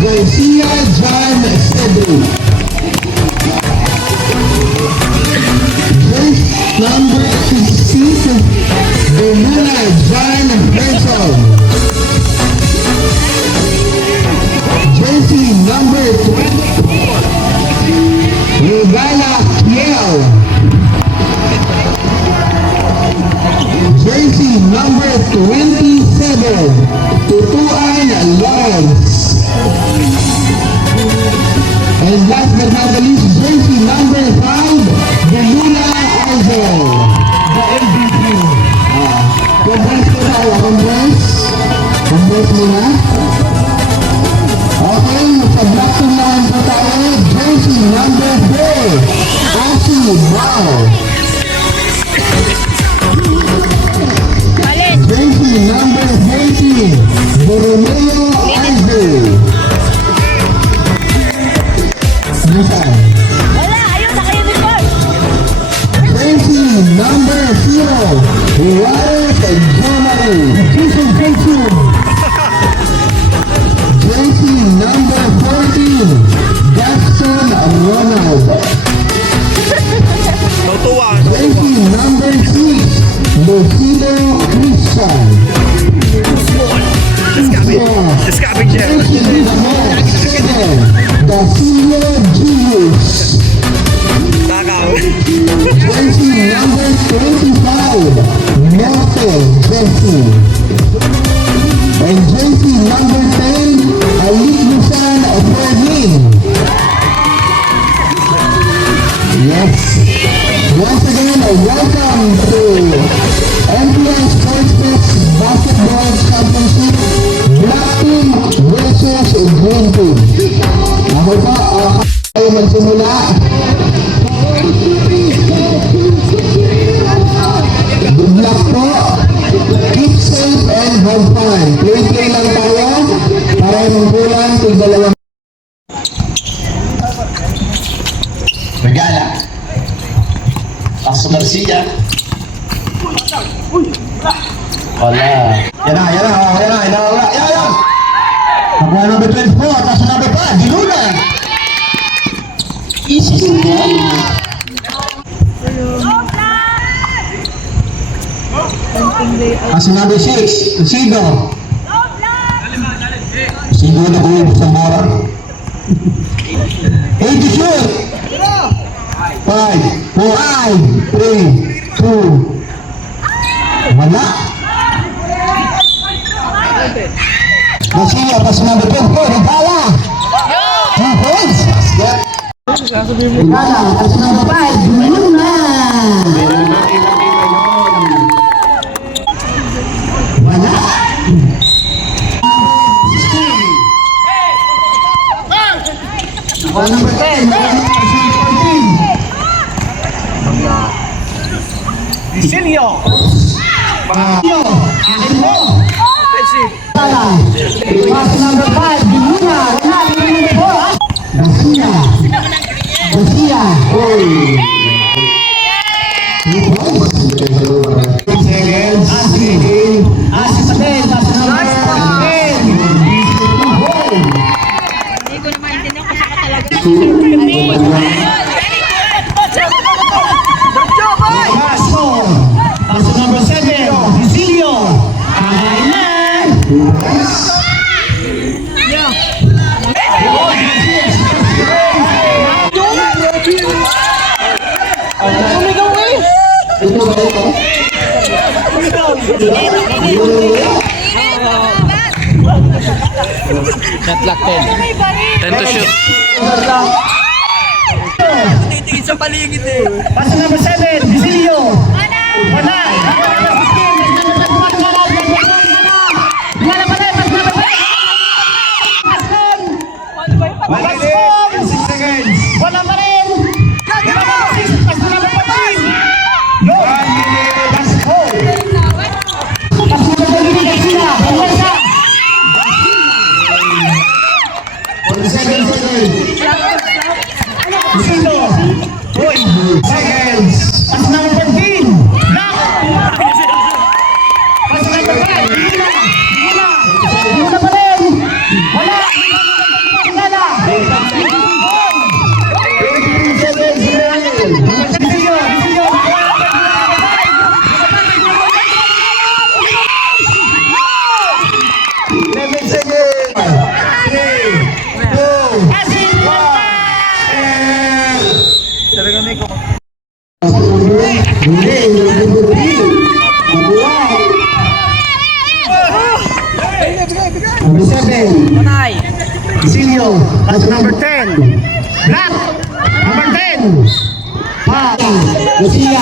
Garcia John Cedric. Jersey number 16, Benuna John Benson. Jersey number 20, Rugala Kiel. Jersey number 27, Tutuan Lawrence. And last but not the least, jersey number 5, Benuna Arzel, the MVP. Congrats po tayo, congrats. Congrats muna. Okay, sa black team naman po tayo, jersey number 4, Ashley Wow. Jersey number 14, Borromeo Andrew. Wala, ayun, naka-uniform. Jersey number 0, Juarez Jomari. Jersey number 14, Gaston Ronald. Jersey number 6, Lucido Christian. The scavenger. Jersey number 7, Dasilio Julius. Jersey number 25, Norte Jesse. And jersey number 10, Alik Lusan Berlin. Yes. Once again, welcome to MPN Sports Fest Basketball Championship Black Team versus Green Team. Ako pa, kayo magsimula. Good luck po. Keep safe and have fun. Play lang tayo para magkulang kung dalawang. Regala. Paso Garcia. Wala. Yan na. Nakuha number 24, paso number 5, Diluna. Easy squad. Paso number 6, Sigo. Sigo na po sa Mora. 8 to shoot. 5, 4, 3, 2. Wala. Garcia, paso number 24, Regala. Defense. Regala, paso number 5, Diluna. Wala. Number 10, Silio. akin mo. Pass number 5, Diluna. Wala, number 4. Garcia. Oy. 2 points. 10 seconds. Asi pa din. Pass number 10. Hindi ko na maintindihan kung saan ka talaga. Pass number 7, Cecilio. Kainan. Shot clock 10. 10 to shoot. Titingin sa paligid eh. Pass number 7, Cecilio. Wala. Wala pa rin. Pass number 14. No. Pass number 14, Garcia. On the second seconds. Cecilio. 2 seconds. Pass number 14. Pass number 5. Wala pa rin. Wala. Pass number 10. Black. Number 10. Lucia.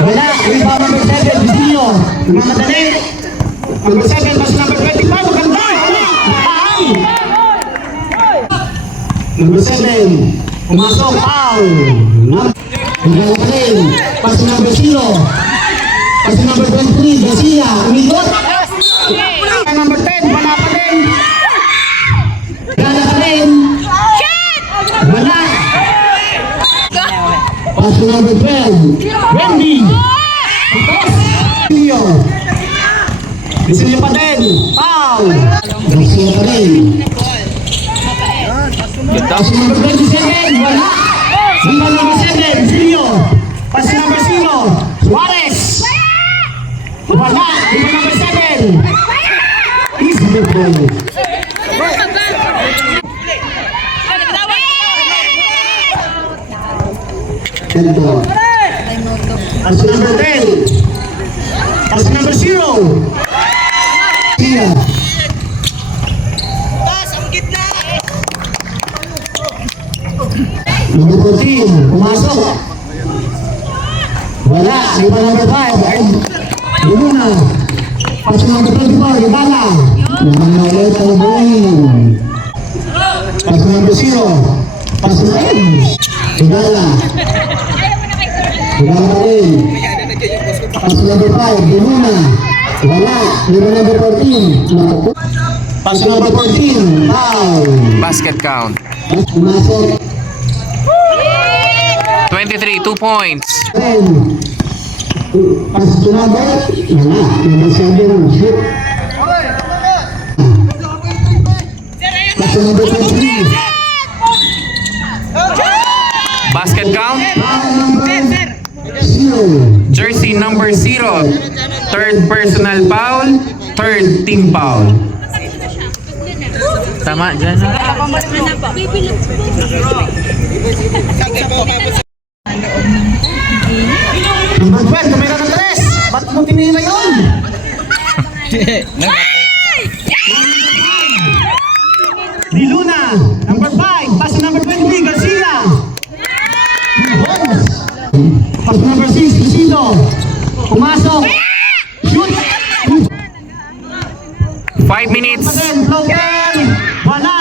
Wala. Rebound number 7. Lucio. Mamadali. Number 7. Pass number 25. Maganda. Number 7. Pumasok. Foul. Number 10. Pass number 0. Pass number 23. Lucia. Umikot. Number 10. Wala pa din. Wala pa din. Wala. Pass number 12. Wendy. Leo. Leo pa din. Foul. Leo pa din. Pass number 27. Wala. Rebound number 7. Leo. Pass number 0. Suarez. Wala. Rebound number 7. Easy the ball. Pass number 10. Pass number 0. Tia. Number 14. Pumasok. Wala. Iba number 5. Luna. Pass number 24. Ibala. Ulit ang buhay. Pass number 0. Pass number 8. Ibala. Ibala rin. Pass number 5, Luna. Wala. Iba number 14. Pass number 14. Foul. Basket count. Pumasok. 23, 2 points. 10. Pass to number. Wala. Number 7. Shoot. Pass to number 23. Basket count. Zero. Jersey number 0. Third personal foul. Third team foul. Tama dyan. Number 12, tumira ng 3. Ba't mo tinira yun? Di Luna. Number 5. Pass number 20. Garcia. Pass number 6. Lucido. Pumasok. Shoot. 5 minutes. Again, floater. Wala.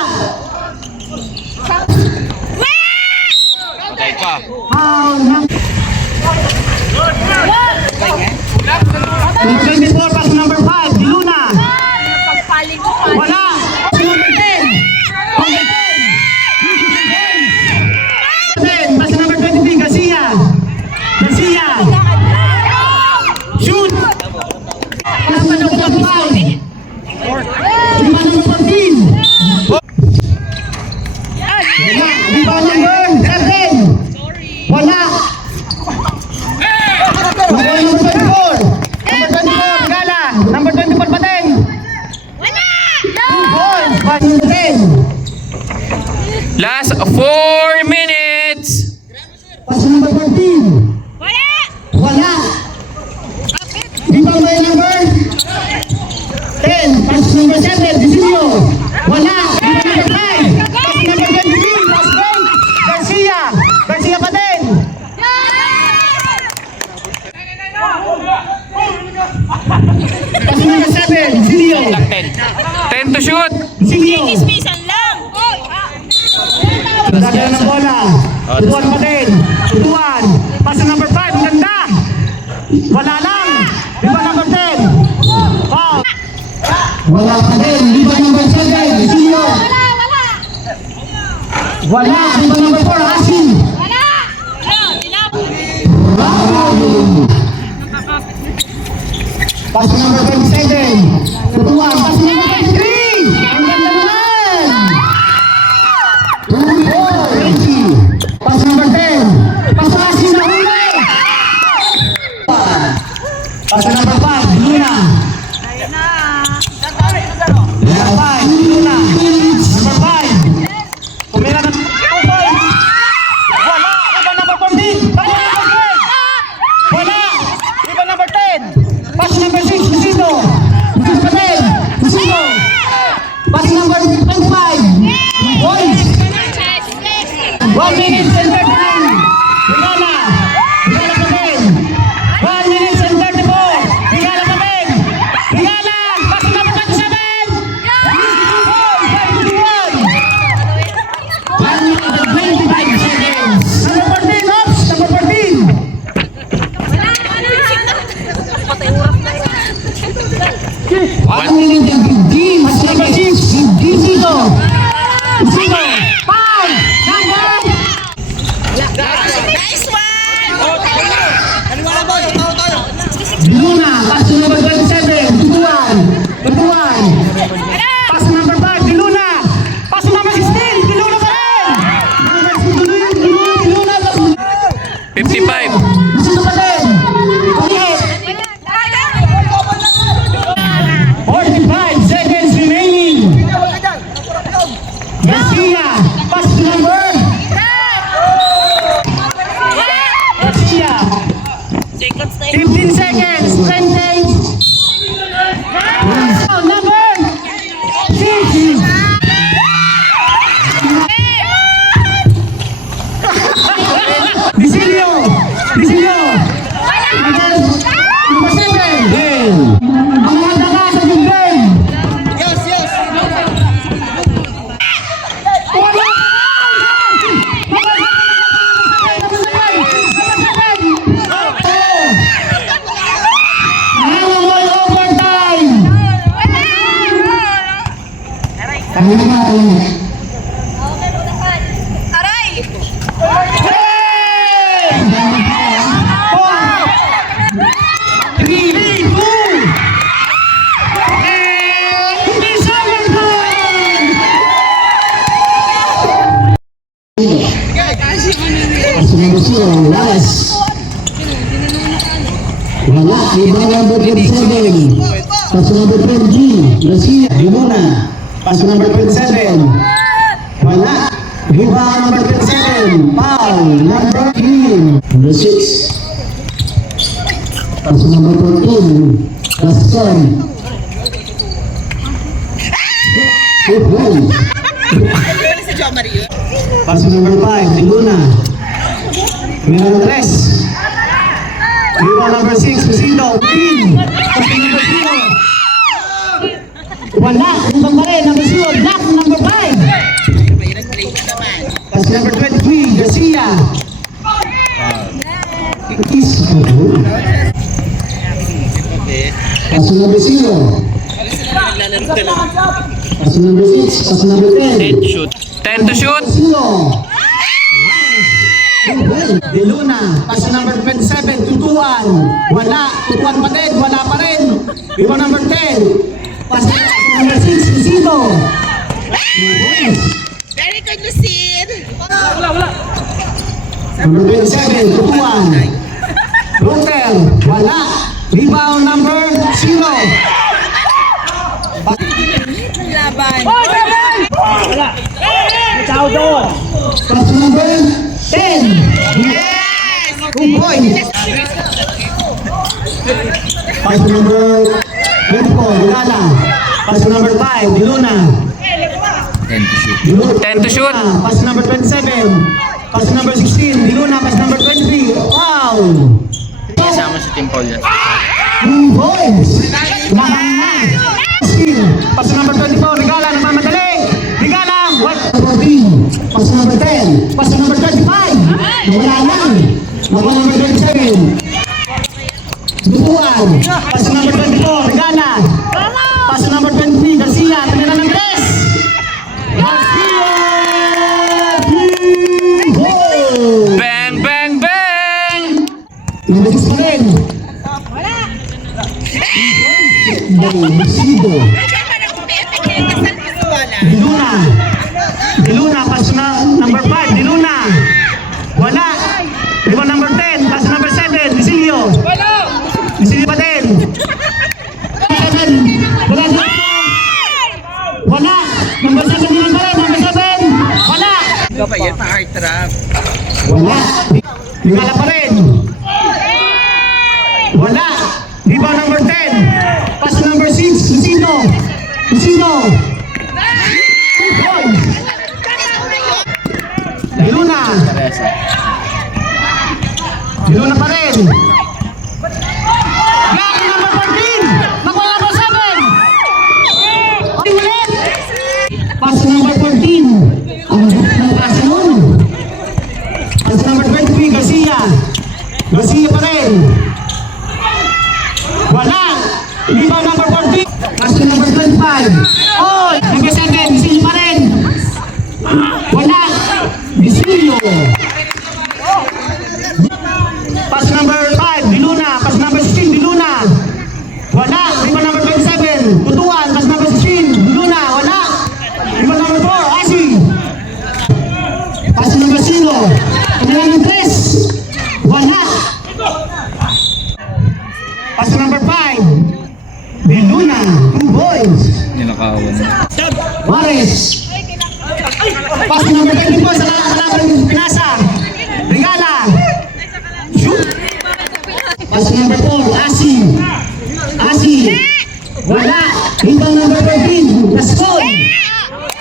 Okay pa. Foul. Number 24. Pass number 5. Di Luna. Wala. Pass number 10. Number 10. Pass number 23. Garcia. Garcia. Shoot. Pass number 5. Number 14. Wala. Rebound number 7. Wala. Number 24. Number 24. Gala. Number 24 pa din. Wala! 2 points. Pass number 10. Last 4 minutes. Pass number 14. Wala! Wala. Rebound by number 10. Pass number 7. Disilio. Wala. Rebound number 5. Pass number 23. Last game. Garcia. Garcia pa din. Pass number 7. Disilio. 10 to shoot. Disilio. Kismisan lang! Dagdag ng bola. Tutuan pa din. Tutuan. Pass number 5. Ganda. Wala lang. Rebound number 10. Foul. Wala pa din. Rebound number 7. Disilio. Wala. Rebound number 4. Asin. Wala! Tinap! Pass number 27. Tutuan. Pass number 23. Ang ganda naman. 2-4. Richie. Pass number 10. Pass Asin na huli. Pass number 5. Luna. Number 5. Luna. Number 5. Pumira ng 2 points. Wala. Iba number 14. Pass number 12. Wala. Iba number 10. Pass number 6. Lucido. Lucido pa din. Lucido. Pass number 25. Disilio! Disilio! Number 7! Ben. Ang mga daga sa Jumben! Wala! Nangangamoy overtime! Kanina nga tayo. Aray! Pass number 0, Wallace. Wala, ibang number 27. Pass number 20, Garcia, Dimona. Pass number 27. Wala, rebound number 27, Paul, number 18. Number 6. Pass number 14, Gaston. Good one. Pass number 5, Luna. Number 3. Rebound number 6, Lucido. Pass number 0. Wala, ibang pa rin. Number 0, Jack, number 5. Pass number 23, Garcia. Pass number 0. Pass number 6, pass number 10. 10 to shoot. 0. De Luna, pass number 27, Tutuan. Wala, Tutuan pa din, wala pa rin. Rebound number 10. Pass number 6, Lucido. Very good, Lucid! Number 27, Tutuan. Rotel, wala. Rebound number 0. Laban! Pass number 10. Yes! 2 points. Pass number 24, Lugana. Pass number 5, Diluna. 10 to shoot. Pass number 27. Pass number 16, Diluna. Pass number 23. Wow! Kasama si Team Paul yan. 2 points. Pass number 24, Regala, namamadali. Regala, what? 14. Pass number 10. Pass number 25. Wala lang. Pass number 27. Butuan. Pass number 24, Regala. Pass number 23, Garcia. Tingnan ng tres. Garcia! Goal! Bang, bang, bang! Number 6 pa rin. Lucido. Diluna. Diluna, pass na number 5. Diluna. Wala. Rebound number 10. Pass number 7. Disilio. Disilio pa din. 7. Wala na. Wala. Number 7 din pa rin. Number 7. Wala. Wala. Lingala pa rin. Wala. Rebound number 10. Pass number 6. Lucido. Lucido. Diluna. Diluna pa rin. Black number 14. Nakuha number 7. Okay, ulit. Pass number 14. Ang pass nun. Pass number 23, Garcia. Garcia pa rin. Wala. Rebound number 14. Pass number 25. Oh, number 7. Disilio pa rin. Wala. Disilio. Pass number 5, Diluna. Pass number 16, Diluna. Wala. Rebound number 27. Tutuan. Pass number 16, Diluna. Wala. Rebound number 4, Asi. Pass number 0. Tingnan ng tres. Wala. Pass number 5. Diluna. 2 points. Maris. Pass number 24 sa kalaban Pinasa. Regala. Shoot. Pass number 4. Asi. Asi. Wala. Rebound number 13. Gascon.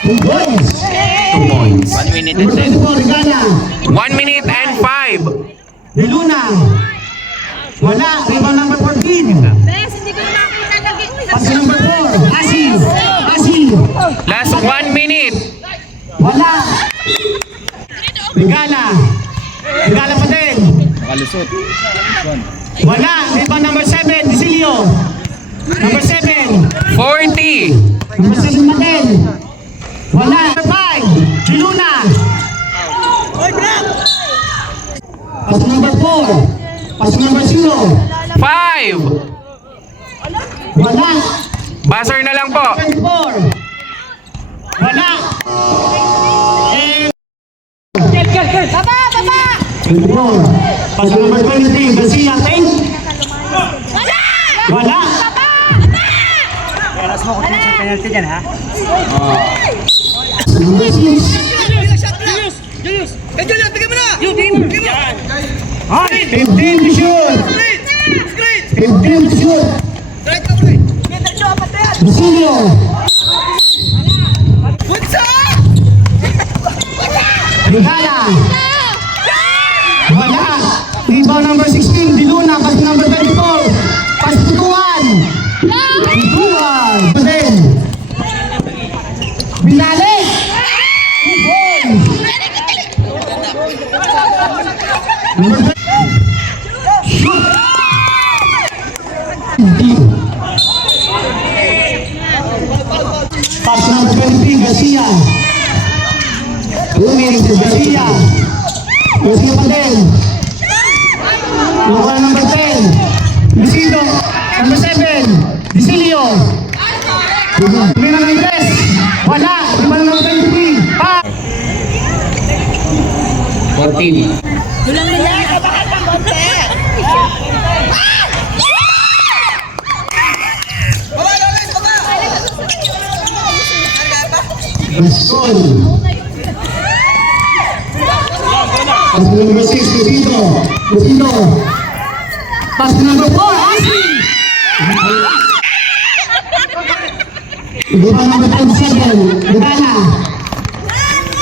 2 points. 2 points. 1 minute Number 24, Regala. 1 minute and 5. De Luna. Wala. Rebound number 14. Bes, hindi ko na makita lagi. Pass to number 4. Asil. Asil. Last 1 minute. Wala. Regala. Regala pa din. Wala. Rebound number 7. Dicilio. Number 7. 40. Number 7 pa din. Wala. Number 5. Chiluna. Pass to number 4. Pass to number 0. 5. Wala. Buzzer na lang po. 24. Wala. And Baba, baba! 24. Pass to number 23. Garcia. 10. Wala. Number 6. Julius! Kay Julius, bigyan mo na! Bigyan mo! 15 to shoot. 15 to shoot. Basilio. Regala. Wala. Rebound number 16. Diluna. Pass to number 34. Pass to Tuan. Tuan. Then. Binali. 2 points. Number 30. Shoot. Pass to number 23. Garcia. Garcia. Garcia pa din. Nakuha number 10. Lucido. Number 7. Dicilio. Tumira ng Ingles. Wala. Lima na number 23. Pa. 14. Dulang na lang! Bakit pang konti? Gasol. Pass to number 6. Lucido. Lucido. Pass to number 4. Asi. Iba number 27. Regala.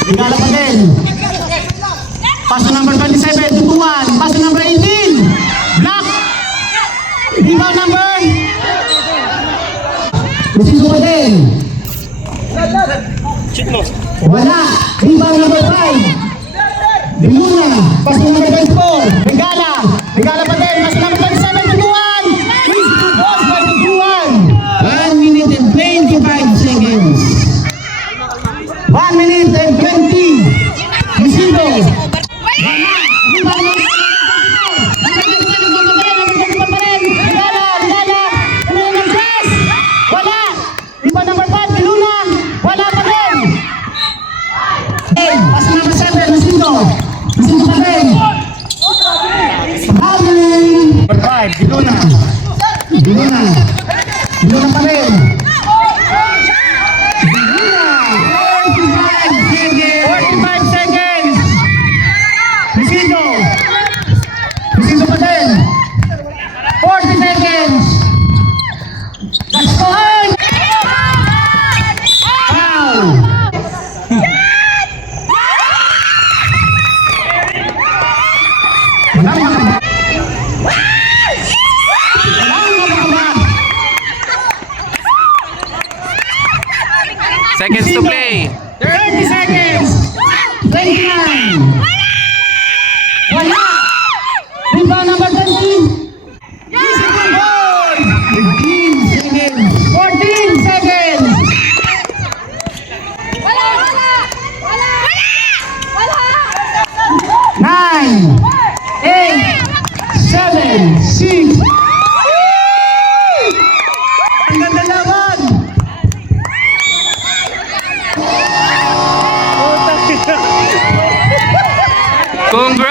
Regala pa din. Pass to number 27. Tutuan. Pass to number 18. Block. Rebound number. Lucido pa din. Wala. Rebound number 5. Diluna. Pass to number 24. Regala. Regala pa din. Pass to number 27. Tutuan. Please to boss by Tutuan. 1 minute and 25 seconds. 1 minute and 20. Lucido. Wala. Rebound number 24. Regala. Regala. Diluna ng pass. Wala. Rebound number 5. Diluna. Wala pa din. Pass to number 7. Lucido. Lucido pa din. Habling. Number 5. Diluna. Diluna. Diluna pa rin. Diluna. 45 seconds. Lucido. Lucido pa din. 40 seconds. Gaston. Foul. Walang makabak. Walang makabak. Seconds to play. 30 seconds. 29. Wala. Rebound number 20. 22 goals. 15 seconds. 14 seconds. Wala! Wala! Wala! Wala! 9, 8, 7, 6. Ang ganda laban. Congrats!